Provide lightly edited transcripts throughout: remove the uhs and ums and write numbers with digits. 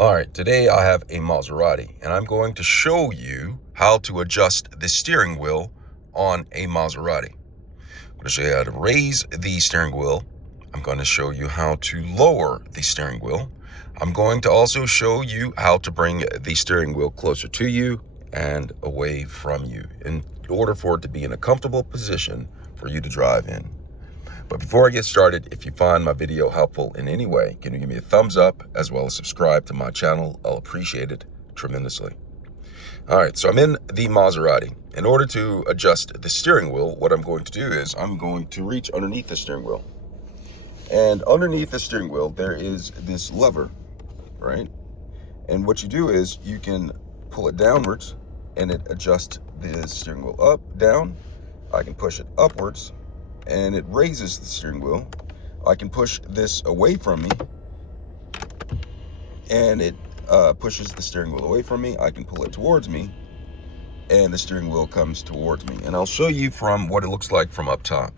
All right, today I have a Maserati, and I'm going to show you how to adjust the steering wheel on a Maserati. I'm going to show you how to raise the steering wheel. I'm going to show you how to lower the steering wheel. I'm going to also show you how to bring the steering wheel closer to you and away from you in order for it to be in a comfortable position for you to drive in. But before I get started, if you find my video helpful in any way, can you give me a thumbs up as well as subscribe to my channel? I'll appreciate it tremendously. All right, so I'm in the Maserati. In order to adjust the steering wheel, what I'm going to do is I'm going to reach underneath the steering wheel. And underneath the steering wheel, there is this lever, right? And what you do is you can pull it downwards and it adjusts the steering wheel up, down. I can push it upwards and it raises the steering wheel. I can push this away from me and it pushes the steering wheel away from me. I can pull it towards me and the steering wheel comes towards me. And I'll show you from what it looks like from up top.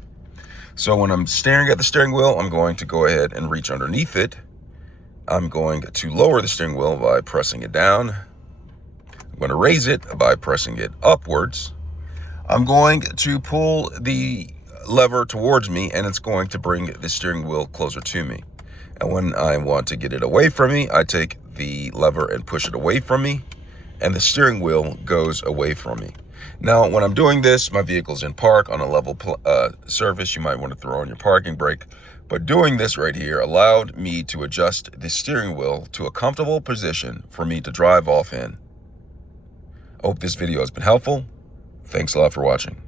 So when I'm staring at the steering wheel, I'm going to go ahead and reach underneath it. I'm going to lower the steering wheel by pressing it down. I'm going to raise it by pressing it upwards. I'm going to pull the lever towards me and it's going to bring the steering wheel closer to me. And when I want to get it away from me, I take the lever and push it away from me and the steering wheel goes away from me. Now, when I'm doing this, my vehicle's in park on a level surface. You might want to throw on your parking brake. But doing this right here allowed me to adjust the steering wheel to a comfortable position for me to drive off in. I hope this video has been helpful. Thanks a lot for watching.